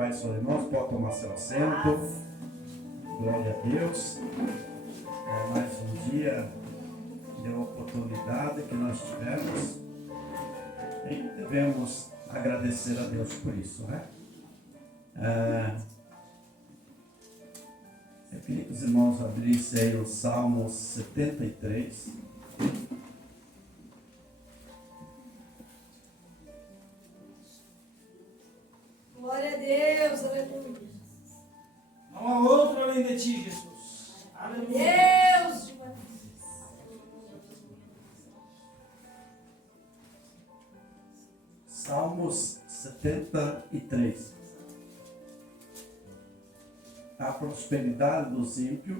Pai, Senhor, irmãos, pode tomar seu assento. Glória a Deus. Mais um dia de oportunidade que nós tivemos e devemos agradecer a Deus por isso, né? Eu queria que os irmãos abrissem aí o Salmo 73. Glória a Deus, aleluia. Não há outro além de ti, Jesus. Aleluia. Deus de maravilhas. Salmos 73. A prosperidade dos ímpios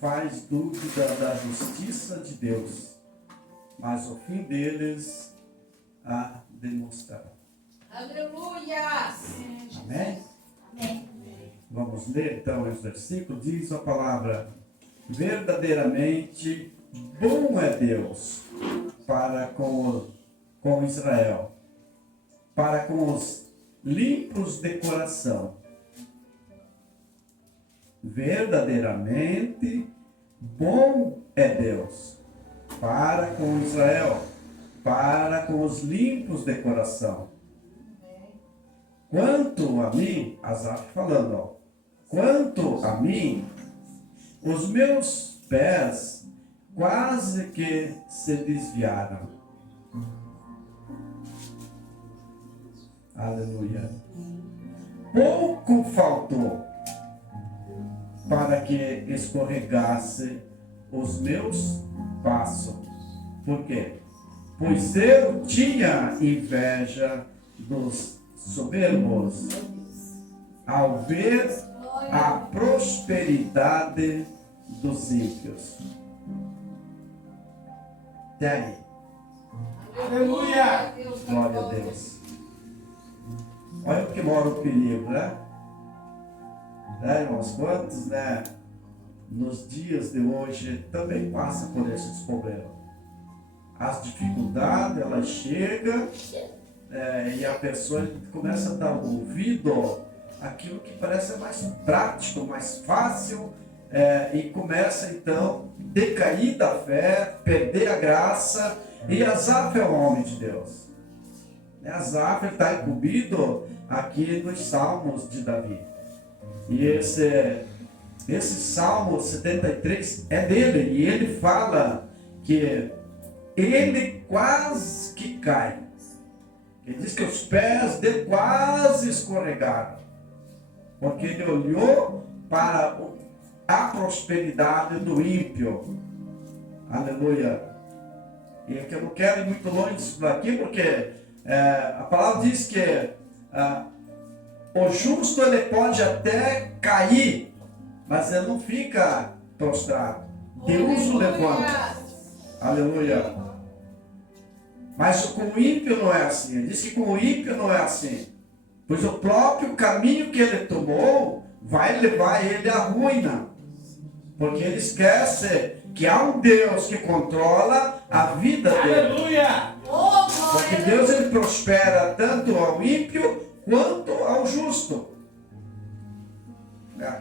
faz dúvida da justiça de Deus, mas o fim deles a demonstrará. Aleluia. Amém? Amém. Vamos ler então esse versículo. Diz a palavra: verdadeiramente bom é Deus para com Israel, para com os limpos de coração. Verdadeiramente bom é Deus para com Israel, para com os limpos de coração. Quanto a mim, Asaf falando, ó, quanto a mim, os meus pés quase que se desviaram. Aleluia. Pouco faltou para que escorregasse os meus passos. Por quê? Pois eu tinha inveja dos soberbos ao ver a prosperidade dos ímpios. Até aí. Aleluia. Glória a Deus. Olha o que mora o perigo, né? Irmãos, quantos, né, nos dias de hoje também passam por esses problemas. As dificuldades, elas chegam e a pessoa começa a dar ouvido àquilo que parece mais prático, mais fácil, e começa então a decair da fé, perder a graça. E Asaf é um homem de Deus. Asaf está incumbido aqui nos Salmos de Davi. E esse Salmo 73 é dele, e ele fala que ele quase que cai. Ele diz que os pés dele quase escorregaram, porque ele olhou para a prosperidade do ímpio. Aleluia. E que eu não quero ir muito longe disso daqui, porque a palavra diz que o justo ele pode até cair, mas ele não fica prostrado. Deus o levanta. Aleluia. Mas com o ímpio não é assim. Ele diz que com o ímpio não é assim. Pois o próprio caminho que ele tomou vai levar ele à ruína. Porque ele esquece que há um Deus que controla a vida dele. Aleluia. Porque Deus ele prospera tanto ao ímpio quanto ao justo.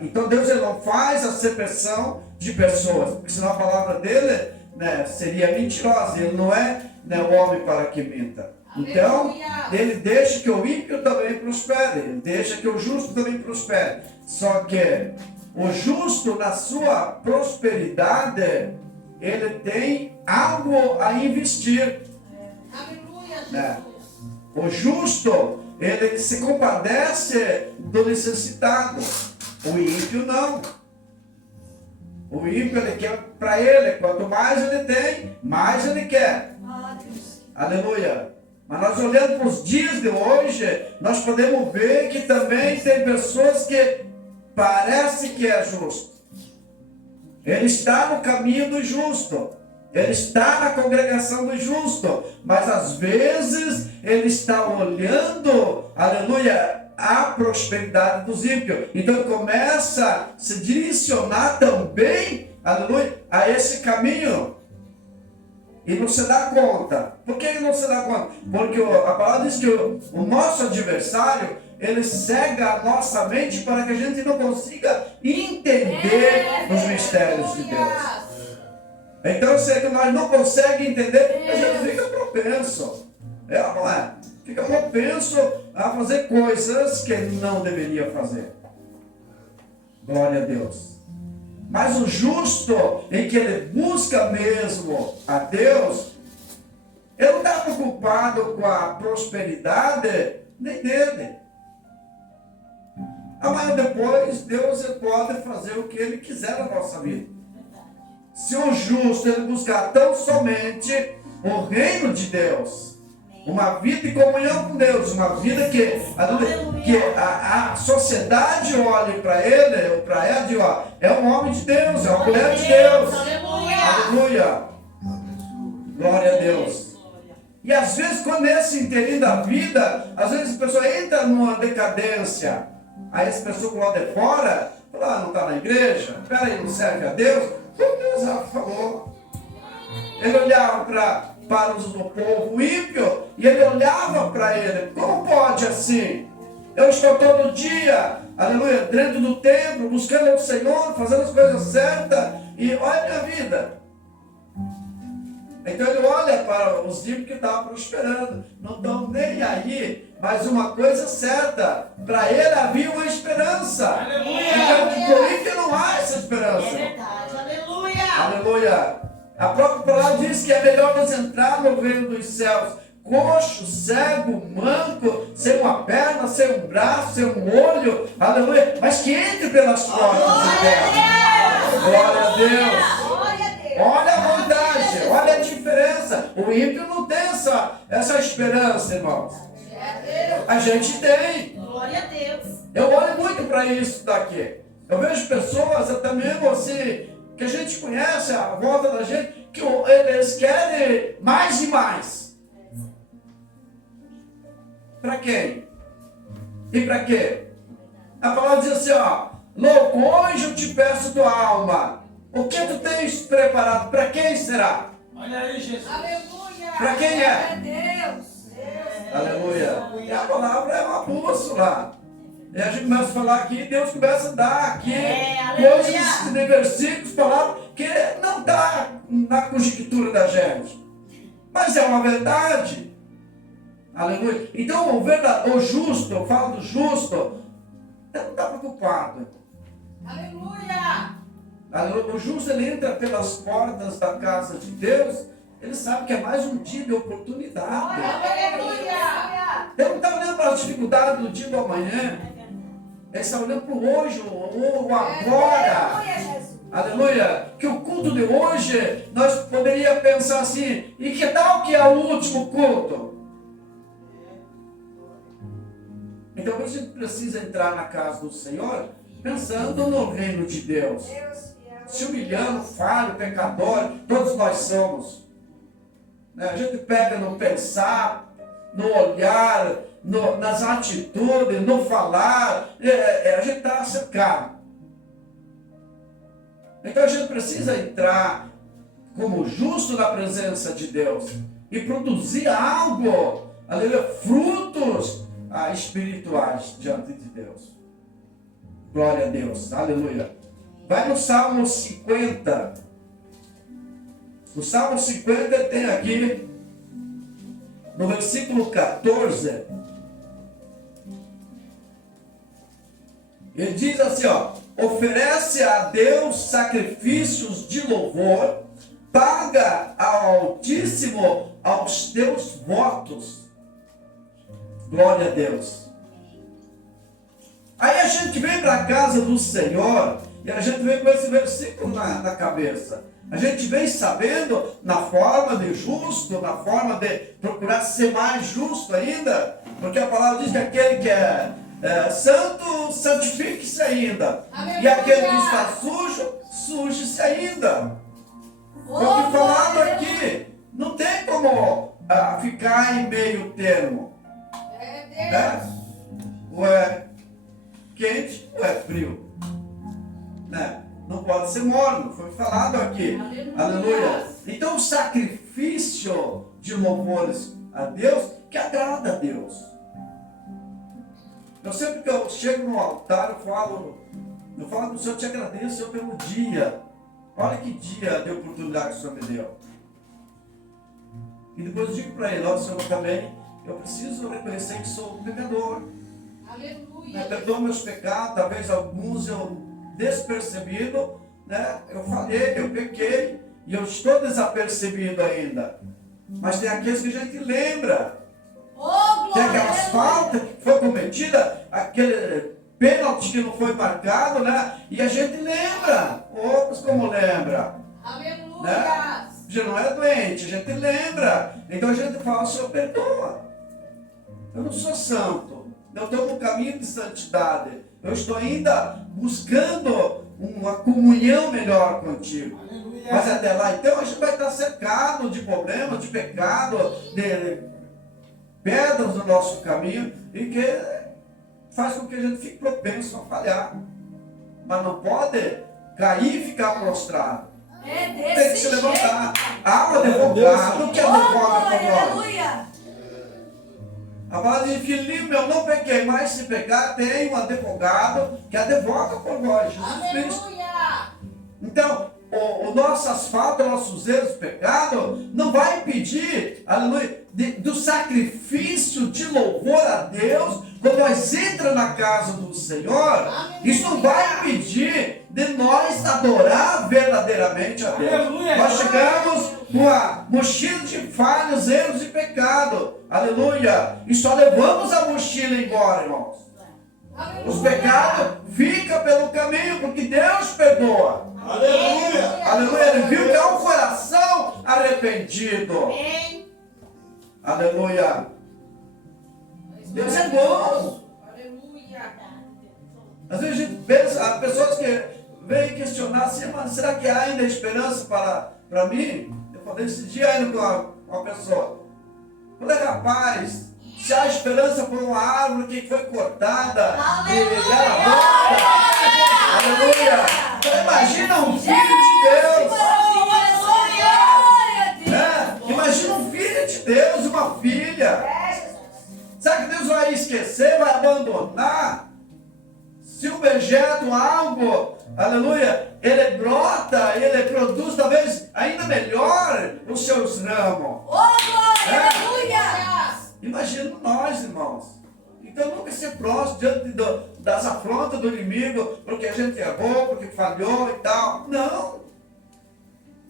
Então Deus ele não faz acepção de pessoas, porque senão a palavra dele, né, seria mentirosa. Ele não é, né, o homem para que minta. Então ele deixa que o ímpio também prospere, ele deixa que o justo também prospere. Só que o justo, na sua prosperidade, ele tem algo a investir. Aleluia, Jesus. O justo, ele se compadece do necessitado. O ímpio não. O ímpio, ele quer para ele. Quanto mais ele tem, mais ele quer. Aleluia. Mas nós olhando para os dias de hoje, nós podemos ver que também tem pessoas que parece que é justo. Ele está no caminho do justo. Ele está na congregação do justo, mas às vezes ele está olhando, aleluia, a prosperidade dos ímpios. Então ele começa a se direcionar também, aleluia, a esse caminho. E não se dá conta. Por que ele não se dá conta? Porque a palavra diz que o nosso adversário, ele cega a nossa mente para que a gente não consiga entender os mistérios de Deus. Então, se nós não conseguimos entender, a gente fica propenso. Não é? Fica propenso a fazer coisas que não deveria fazer. Glória a Deus. Mas o justo, em que ele busca mesmo a Deus, ele não está preocupado com a prosperidade nem dele. Amanhã depois, Deus pode fazer o que ele quiser na nossa vida. Se o justo ele buscar tão somente o reino de Deus, uma vida de comunhão com Deus, uma vida que a sociedade olhe para ele, ou para ela, diga, ó, é um homem de Deus, é uma mulher de Deus. Aleluia. Glória a Deus. E às vezes, quando esse inteirinho da vida, às vezes a pessoa entra numa decadência. Aí essa pessoa que lá de fora, fala, não está na igreja, peraí, não serve a Deus. Deus já falou. Ele olhava para o povo ímpio e ele olhava para ele. Como pode assim? Eu estou todo dia, aleluia, dentro do templo, buscando o Senhor, fazendo as coisas certas, e olha a minha vida. Então ele olha para os ímpios que estavam prosperando, não estão nem aí, mas uma coisa certa, para ele havia uma esperança. Enquanto para o ímpio não há essa esperança. É verdade, aleluia. Aleluia. A própria palavra diz que é melhor nós entrar no reino dos céus coxo, cego, manco, sem uma perna, sem um braço, sem um olho, aleluia, mas que entre pelas portas eternas. Glória a Deus. Olha a vantagem, olha a diferença. O ímpio não tem essa esperança, irmãos. A gente tem. Glória a Deus. Eu olho muito para isso daqui. Eu vejo pessoas, até mesmo assim, que a gente conhece à volta da gente, que eles querem mais e mais. Para quem? E para quê? A palavra diz assim, ó, louco, hoje eu te peço tua alma. O que tu tens preparado? Para quem será? Olha aí, Jesus. Aleluia. Para quem é? Deus. Aleluia. E a palavra é uma bússola. E a gente começa a falar aqui, Deus começa a dar aqui coisas de versículos, palavras, que não está na conjectura da gente. Mas é uma verdade. Aleluia. Então o justo, eu falo do justo, ele não está preocupado. Aleluia. Aleluia. O justo, ele entra pelas portas da casa de Deus, ele sabe que é mais um dia de oportunidade. Aleluia. Ele não está olhando para as dificuldades do dia do amanhã. Ele está olhando para o hoje, o agora. Aleluia. Que o culto de hoje, nós poderíamos pensar assim, e que tal que é o último culto? Então a gente precisa entrar na casa do Senhor pensando no reino de Deus. Se humilhando, falho, pecador, todos nós somos. A gente pega no pensar, no olhar, nas atitudes, no falar, a gente está cercado. Então a gente precisa entrar como justo na presença de Deus e produzir algo, aleluia, frutos espirituais diante de Deus. Glória a Deus, aleluia. Vai no Salmo 50. O Salmo 50 tem aqui, no versículo 14, ele diz assim, ó, oferece a Deus sacrifícios de louvor, paga ao Altíssimo aos teus votos. Glória a Deus. Aí a gente vem para a casa do Senhor e a gente vem com esse versículo na cabeça. A gente vem sabendo na forma de justo, na forma de procurar ser mais justo ainda, porque a palavra diz que aquele que é santo, santifique-se ainda. Aleluia. E aquele que está sujo, suje-se ainda. Foi o que falado aqui. Não tem como ficar em meio termo. Ou é quente ou é frio. Não pode ser morno, foi falado aqui. Aleluia. Então o sacrifício de louvores a Deus, que agrada a Deus. Eu sempre que eu chego no altar, eu falo com o Senhor, eu te agradeço, Senhor, pelo dia. Olha que dia de oportunidade que o Senhor me deu. E depois eu digo para ele, ó Senhor, também, eu preciso reconhecer que sou um pecador. Aleluia. Perdoa meus pecados, talvez alguns eu despercebido, né? Eu falhei, eu pequei, e eu estou desapercebido ainda. Mas tem aqueles que a gente lembra. Oh, Tem glória. aquelas faltas que foi cometida, aquele pênalti que não foi marcado, né? E a gente lembra. Outros como lembra. Aleluia. Né? Já não é doente, a gente lembra. Então a gente fala, Senhor, perdoa. Eu não sou santo. Eu estou no caminho de santidade. Eu estou ainda buscando uma comunhão melhor contigo. Aleluia. Mas até lá, então a gente vai estar cercado de problemas, de pecado, de pedras no nosso caminho, e que faz com que a gente fique propenso a falhar. Mas não pode cair e ficar prostrado. É Tem que desse se levantar. jeito. Há um advogado. O que é Oh, advogado glória. para nós? Aleluia. A palavra de Filipe, eu não pequei, mas se pecar, tem um advogado que advoga por nós, Jesus Cristo. Aleluia. Então, nossas faltas, nossos erros, pecado, não vai impedir, aleluia, do sacrifício de louvor a Deus, quando nós entramos na casa do Senhor, isso não vai impedir de nós adorar verdadeiramente a Deus. Aleluia. Nós chegamos com a mochila de falhas, erros e pecado, aleluia, e só levamos a mochila embora, irmãos. Aleluia. Os pecados ficam pelo caminho, porque Deus perdoa. Aleluia. Aleluia, ele viu que é um coração arrependido. Amém. Aleluia. Deus é bom. Aleluia. Às vezes a gente pensa, há pessoas que vêm questionar assim, mas será que há ainda esperança para mim? Eu falei esse dia ainda com uma pessoa. Eu falei, rapaz, se há esperança por uma árvore que foi cortada, e ela volta. Aleluia. Então, imagina um filho de Deus. Né? Imagina um filho de Deus, uma filha. Sabe que Deus vai esquecer, vai abandonar? Se um objeto, algo, aleluia, ele brota, ele produz talvez ainda melhor os seus ramos. Imagina nós, irmãos. Então nunca ser próximo diante das afrontas do inimigo, porque a gente errou, porque falhou e tal. Não.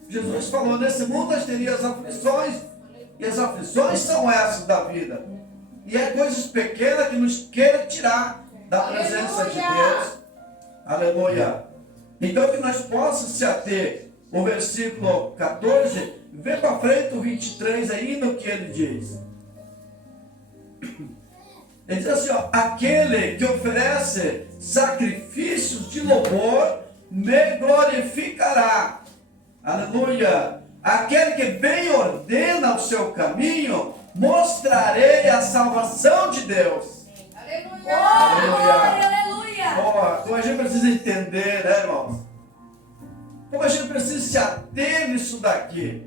Jesus falou, nesse mundo nós teríamos aflições, e as aflições são essas da vida. E é coisas pequenas que nos querem tirar da presença de Deus. Aleluia. Então que nós possamos se ater. O versículo 14, vê para frente o 23 ainda o que ele diz. Ele diz assim, ó, aquele que oferece sacrifícios de louvor me glorificará. Aleluia. Aquele que bem ordena o seu caminho, mostrarei a salvação de Deus. Aleluia. Como a gente precisa entender, né, irmãos? Como a gente precisa se ater nisso daqui.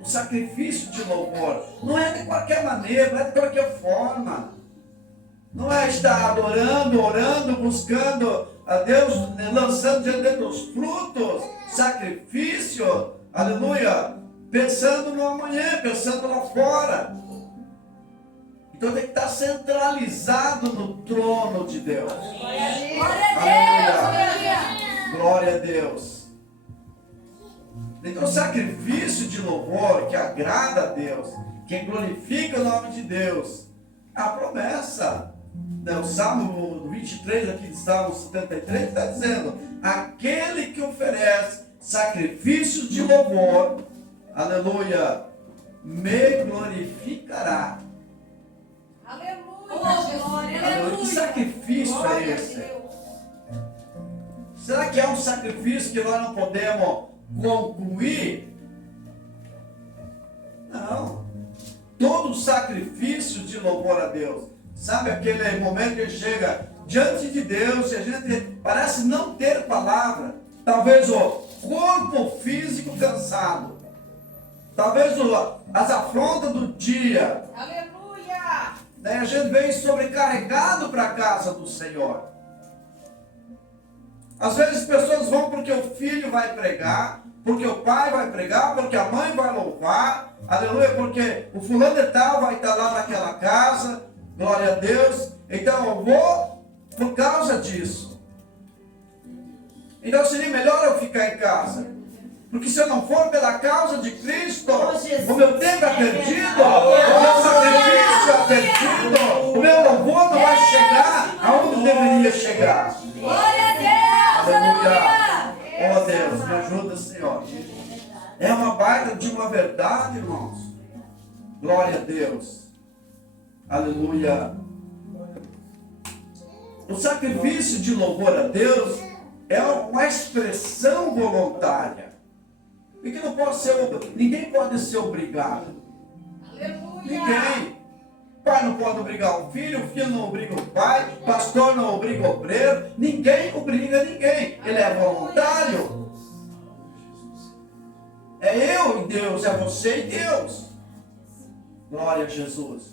O sacrifício de louvor não é de qualquer maneira, não é de qualquer forma. Não é estar adorando, orando, buscando a Deus, lançando diante dele os frutos, sacrifício, aleluia, pensando no amanhã, pensando lá fora. Então tem que estar centralizado no trono de Deus. Glória a Deus. Então o sacrifício de louvor que agrada a Deus, que glorifica o nome de Deus, a promessa. O Salmo 23 aqui de Salmo 73 está dizendo, aquele que oferece sacrifícios de louvor, aleluia, me glorificará. Aleluia. Que sacrifício é esse? Será que é um sacrifício que nós não podemos concluir? Não. Todo sacrifício de louvor a Deus. Sabe aquele momento que chega diante de Deus e a gente parece não ter palavra? Talvez o corpo físico cansado. Talvez as afrontas do dia. Aleluia. Daí a gente vem sobrecarregado para a casa do Senhor. Às vezes pessoas vão porque o filho vai pregar, porque o pai vai pregar, porque a mãe vai louvar, aleluia, porque o fulano de tal vai estar lá naquela casa, glória a Deus. Então eu vou por causa disso. Então seria melhor eu ficar em casa. Porque se eu não for pela causa de Cristo, o meu tempo é perdido, o meu sacrifício é perdido, o meu louvor não vai chegar aonde deveria chegar. Glória a Deus! Aleluia! Aleluia! Oh Deus, me ajuda, Senhor. É uma baita de uma verdade, irmãos. Glória a Deus. Aleluia. O sacrifício de louvor a Deus é uma expressão voluntária. E que não pode ser, ninguém pode ser obrigado. Aleluia! Ninguém. Pai não pode obrigar o filho não obriga o pai, pastor não obriga o obreiro, ninguém obriga ninguém. Ele é voluntário. É eu e Deus, é você e Deus. Glória a Jesus.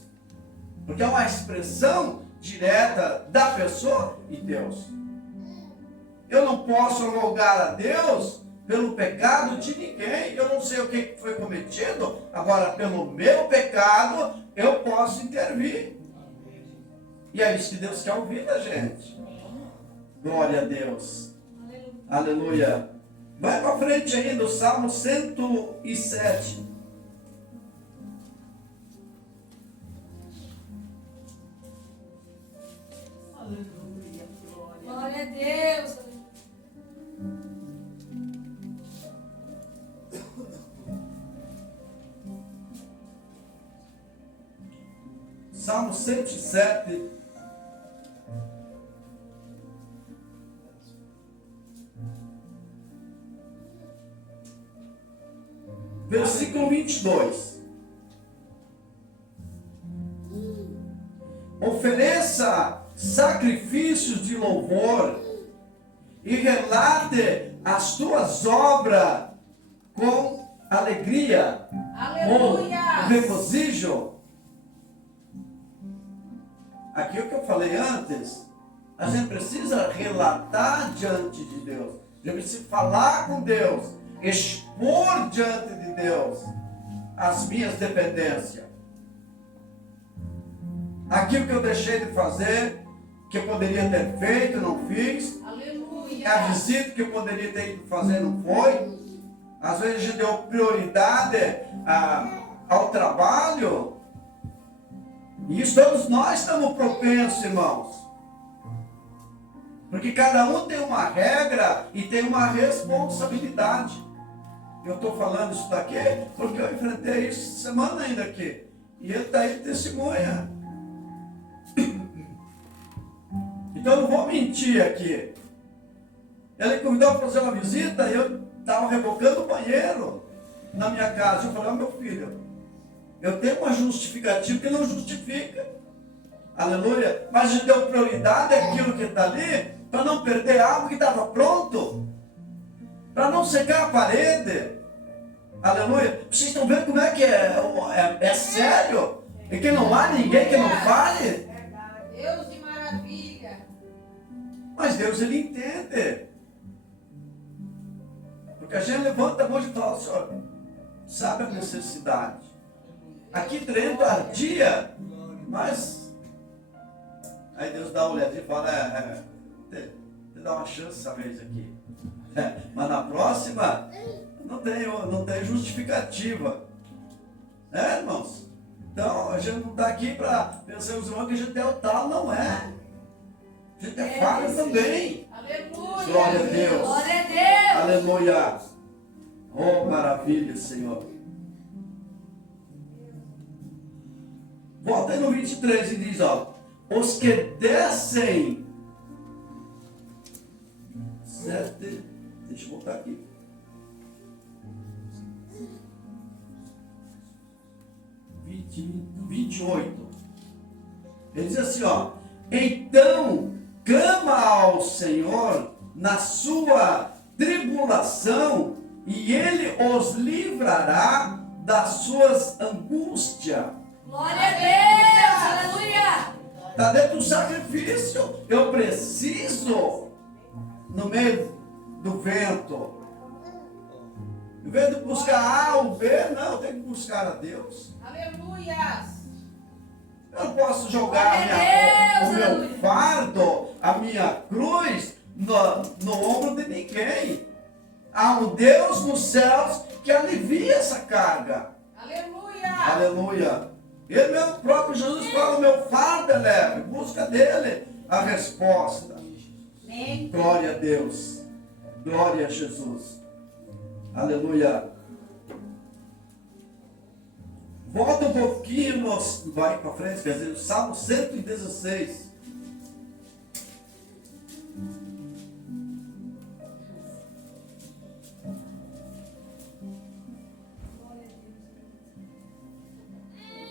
Porque é uma expressão direta da pessoa e Deus. Eu não posso rogar a Deus pelo pecado de ninguém. Eu não sei o que foi cometido. Agora, pelo meu pecado, eu posso intervir. E é isso que Deus quer ouvir da gente. Glória a Deus. Aleluia. Vai para frente aí do Salmo 107. Glória a Deus! Salmo 107. Versículo 22. Ofereça sacrifícios de louvor e relate as tuas obras com alegria, Aleluia! com regozijo. Aqui o que eu falei antes, a gente precisa relatar diante de Deus, a gente precisa falar com Deus, expor diante de Deus as minhas dependências. Aquilo que eu deixei de fazer, que eu poderia ter feito, não fiz. Aleluia! A visita que eu poderia ter ido fazer, não foi. Às vezes a gente deu prioridade ao trabalho. E isso todos nós estamos propensos, irmãos. Porque cada um tem uma regra e tem uma responsabilidade. Eu estou falando isso daqui porque eu enfrentei isso semana ainda aqui. E ele está aí de testemunha. Então eu não vou mentir aqui. Ele convidou para fazer uma visita e eu estava rebocando o banheiro na minha casa. Eu falei, meu filho, eu tenho uma justificativa que não justifica. Aleluia. Mas a gente deu prioridade àquilo que está ali para não perder algo que estava pronto. Para não secar a parede. Aleluia. Vocês estão vendo como é que é sério? E que não há ninguém que não fale. Deus de maravilha. Mas Deus, Ele entende. Porque a gente levanta a mão e fala, Senhor, sabe a necessidade. Aqui dentro ardia, mas aí Deus dá uma olhadinha e fala, te dá uma chance essa vez aqui. Mas na próxima, não tem justificativa. Né, irmãos? Então, a gente não está aqui para pensar os irmãos que a gente é o tal, não é. A gente é falha também. Aleluia! Glória a Deus. Glória a Deus! Aleluia. Oh, maravilha, Senhor. Volta aí no 23 e diz, ó. Os que descem. 7. Deixa eu voltar aqui. 28. Ele diz assim, ó. Então, clama ao Senhor na sua tribulação e Ele os livrará das suas angústias. Glória a Deus. Aleluia. Está dentro do sacrifício. Eu preciso, no meio do vento, em vez de buscar A ou B, não, eu tenho que buscar a Deus. Aleluia. Eu não posso jogar o meu fardo, a minha cruz, no ombro de ninguém. Há um Deus nos céus que alivia essa carga. Aleluia. Aleluia. Ele mesmo, o próprio Jesus fala, o meu fardo é leve. Busca dele a resposta. Amém. Glória a Deus. Glória a Jesus. Aleluia. Volta um pouquinho, vai para frente, quer dizer, o Salmo 116.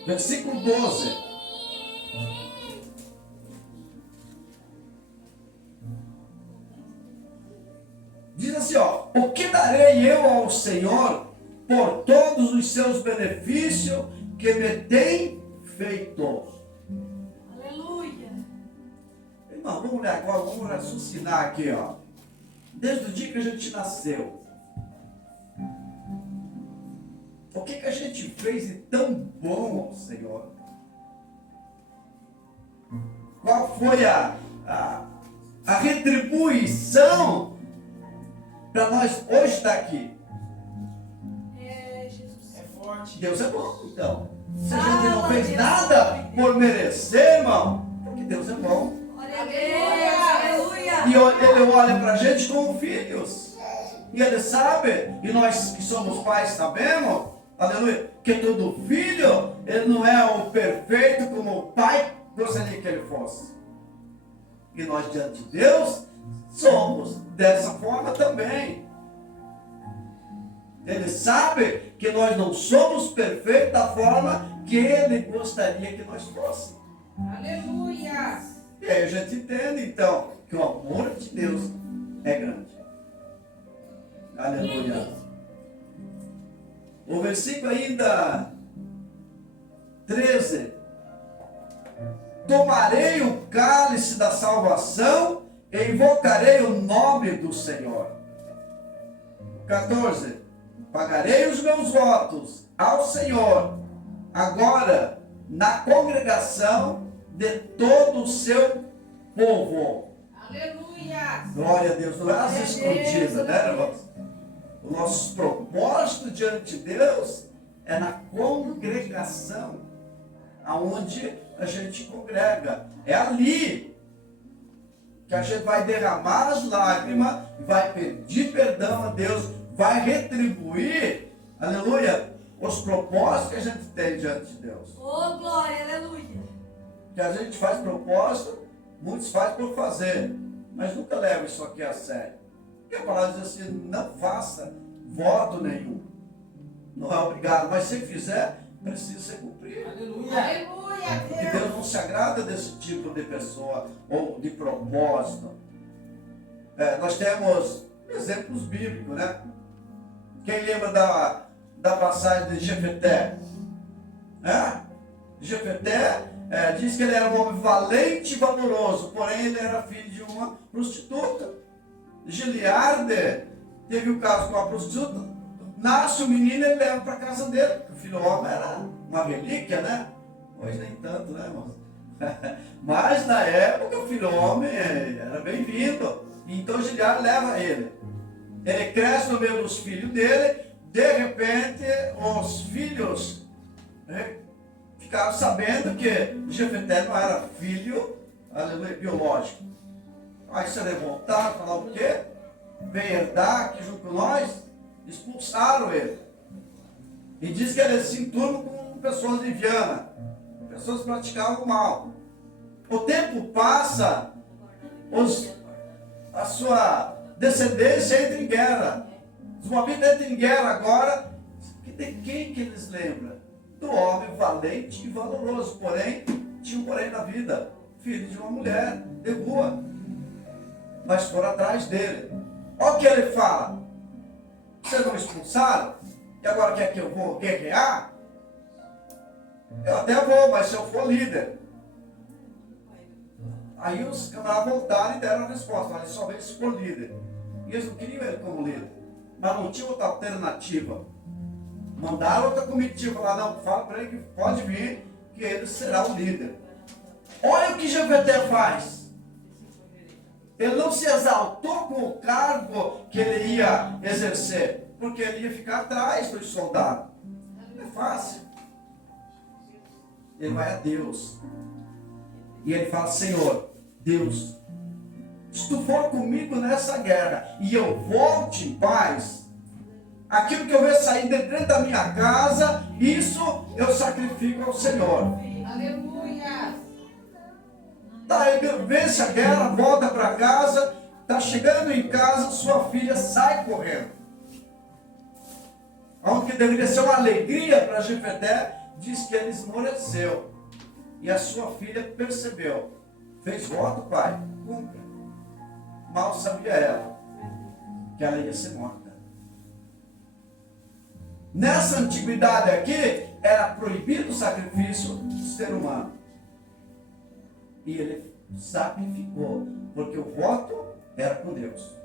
Versículo 12. Diz assim, ó: o que darei eu ao Senhor por todos os seus benefícios que me tem feito? Aleluia. Irmão, vamos ler agora, vamos raciocinar aqui, ó. Desde o dia que a gente nasceu, o que a gente fez de tão bom ao Senhor? Qual foi a retribuição para nós hoje estar aqui? É, Jesus. É forte. Deus é bom, então. Se a gente não fez nada por merecer, irmão, porque Deus é bom. Glória a Deus. Aleluia. E Ele olha para a gente como filhos. E Ele sabe, e nós que somos pais sabemos, aleluia, que todo filho, ele não é o perfeito como o pai gostaria que ele fosse. E nós diante de Deus, somos dessa forma também. Ele sabe que nós não somos perfeitos da forma que Ele gostaria que nós fôssemos. Aleluia. E aí a gente entende então que o amor de Deus é grande. Aleluia. O versículo ainda 13. Tomarei o cálice da salvação e invocarei o nome do Senhor. 14. Pagarei os meus votos ao Senhor, agora na congregação de todo o seu povo. Aleluia. Glória a Deus. Não é as Glória a escondidas, Deus. né, irmãos? O nosso propósito diante de Deus é na congregação, aonde a gente congrega. É ali que a gente vai derramar as lágrimas, vai pedir perdão a Deus, vai retribuir, aleluia, os propósitos que a gente tem diante de Deus. Oh, glória, aleluia. Que a gente faz propósito, muitos fazem por fazer, mas nunca leva isso aqui a sério. Porque a palavra diz assim, não faça voto nenhum. Não é obrigado, mas se fizer, precisa ser cumprido. Aleluia. Aleluia, Porque Deus. Deus não se agrada desse tipo de pessoa ou de propósito. Nós temos exemplos bíblicos, né? Quem lembra da passagem de Jefté? Jefté diz que ele era um homem valente e valoroso, porém ele era filho de uma prostituta. Giliarde teve um caso com uma prostituta, nasce o menino e ele leva para a casa dele. O filho homem era uma relíquia, né? Hoje nem tanto, né, irmãos? Mas na época o filho homem era bem-vindo. Então Giliarde leva ele. Ele cresce no meio dos filhos dele. De repente, os filhos ficaram sabendo que Jefté não era filho, aleluia, biológico. Aí se revoltaram, falaram o quê? Vem herdar aqui junto com nós, expulsaram ele. E diz que ele se enturma com pessoas livianas, pessoas que praticavam o mal. O tempo passa, a sua descendência entra em guerra. Os moabitas entram em guerra agora. De quem que eles lembram? Do homem valente e valoroso, porém, tinha um porém na vida, filho de uma mulher de rua. Mas foram atrás dele. Olha o que ele fala. Vocês não me expulsaram? E agora quer que eu vou guerrear? Eu até vou, mas se eu for líder. Aí os camaradas voltaram e deram a resposta. Ele só veio se for líder. E eles não queriam ele como líder. Mas não tinha outra alternativa. Mandaram outra comitiva lá. Não, fala para ele que pode vir, que ele será o líder. Olha o que Jefté faz. Ele não se exaltou com o cargo que ele ia exercer. Porque ele ia ficar atrás dos soldados. Não é fácil. Ele vai a Deus. E ele fala: Senhor, Deus, se tu for comigo nessa guerra e eu volte em paz, aquilo que eu ver sair de dentro da minha casa, isso eu sacrifico ao Senhor. Aleluia. Daí vence a guerra, volta para casa, está chegando em casa, sua filha sai correndo. Onde que deveria ser uma alegria para Jefté, diz que ele esmoreceu. E a sua filha percebeu. Fez voto, pai, cumpra. Mal sabia ela que ela ia ser morta. Nessa antiguidade aqui, era proibido o sacrifício do ser humano. E ele sacrificou, porque o voto era com Deus.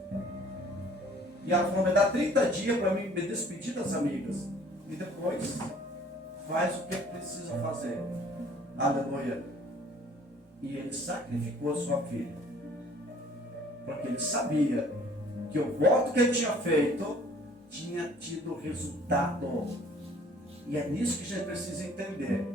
E ela falou: me dá 30 dias para mim me despedir das amigas. E depois faz o que precisa fazer. Aleluia. E ele sacrificou a sua filha. Porque ele sabia que o voto que ele tinha feito tinha tido resultado. E é nisso que a gente precisa entender.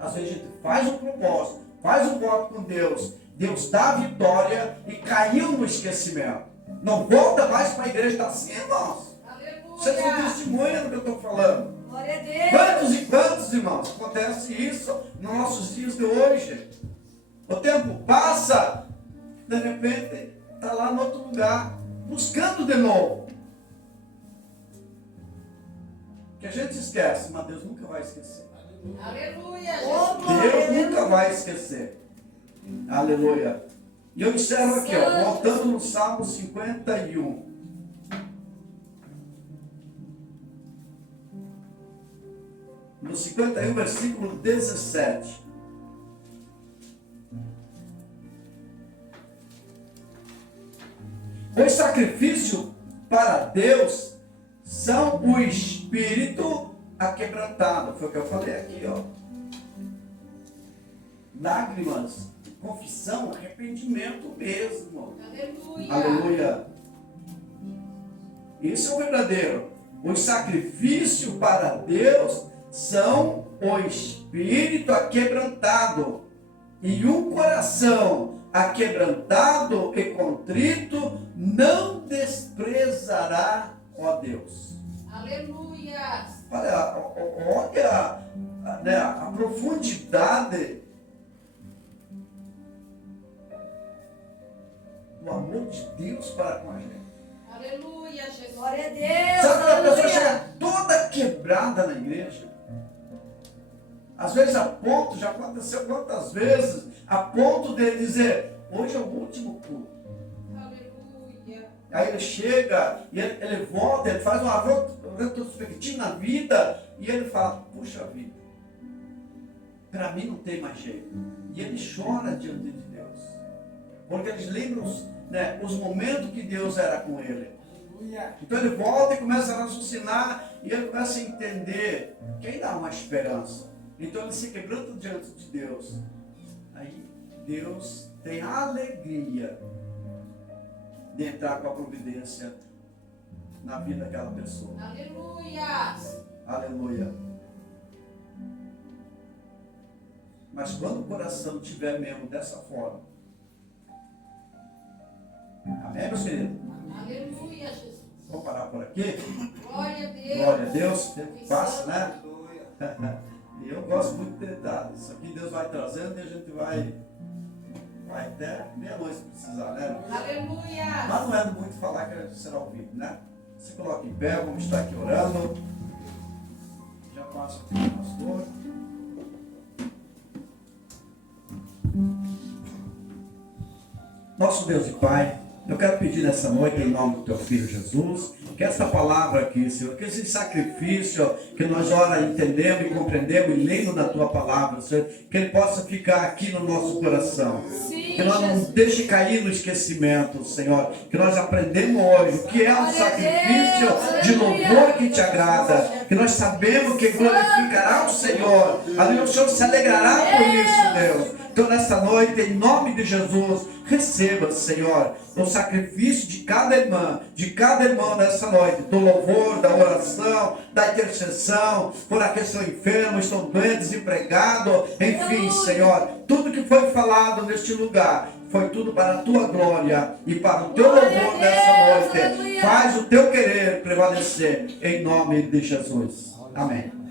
Às vezes a gente faz um propósito, faz um voto com Deus, Deus dá a vitória e caiu no esquecimento. Não volta mais para a igreja, está assim, irmãos. Aleluia. Vocês são testemunhas do que eu estou falando. Glória a Deus. Quantos e quantos, irmãos, acontece isso nos nossos dias de hoje? O tempo passa, de repente está lá no outro lugar, buscando de novo. Que a gente esquece, mas Deus nunca vai esquecer. Aleluia. Deus nunca vai esquecer. Aleluia. E eu encerro aqui, ó, voltando no Salmo 51. No 51, versículo 17. Pois sacrifício para Deus são o espírito aquebrantado. Foi o que eu falei aqui, ó. Lágrimas, confissão, arrependimento mesmo. Aleluia. Aleluia. Isso é o verdadeiro. O sacrifício para Deus são o espírito aquebrantado e o coração aquebrantado e contrito não desprezará, ó Deus. Aleluia. Olha a profundidade do amor de Deus para com a gente. Aleluia, Jesus. Glória a Deus. Sabe quando a pessoa Aleluia. chega toda quebrada na igreja? Às vezes a ponto, já aconteceu quantas vezes, a ponto de dizer: hoje é o último culto. Aleluia. Aí ele chega, e ele volta, ele faz uma retrospectiva na vida, e ele fala: puxa vida, para mim não tem mais jeito. E ele chora diante de Deus, porque eles lembram os momentos que Deus era com ele. Então ele volta e começa a raciocinar, e ele começa a entender que ainda há uma esperança. Então ele se quebranta diante de Deus. Aí Deus tem a alegria de entrar com a providência na vida daquela pessoa. Aleluia. Aleluia. Mas quando o coração estiver mesmo dessa forma, amém, meus queridos? Aleluia, Jesus. Vamos parar por aqui? Glória a Deus. Glória a Deus. Tempo passa, né? E eu gosto muito de detalhes. Isso aqui Deus vai trazendo e a gente vai até meia-noite se precisar, né? Aleluia. Mas não é muito falar que a gente será ouvido, né? Se coloque em pé, vamos estar aqui orando. Já passo aqui o pastor. Nosso Deus e Pai, Eu quero pedir nessa noite, em nome do teu Filho Jesus, que essa palavra aqui, Senhor, que esse sacrifício que nós ora entendemos e compreendemos e lemos na tua palavra, Senhor, que ele possa ficar aqui no nosso coração. Sim, Que nós não Jesus. deixe cair no esquecimento, Senhor. Que nós aprendemos hoje o que é um sacrifício de louvor que te agrada. Que nós sabemos que glorificará o Senhor. Ali o Senhor se alegrará por isso, Deus. Então nessa noite, em nome de Jesus, receba, Senhor, o sacrifício de cada irmão nessa noite, do louvor, da oração, da intercessão, por aqueles que estão enfermos, estão doentes, desempregados, enfim, Senhor, tudo que foi falado neste lugar, foi tudo para a tua glória e para o teu louvor nessa noite. Faz o teu querer prevalecer, em nome de Jesus. Amém.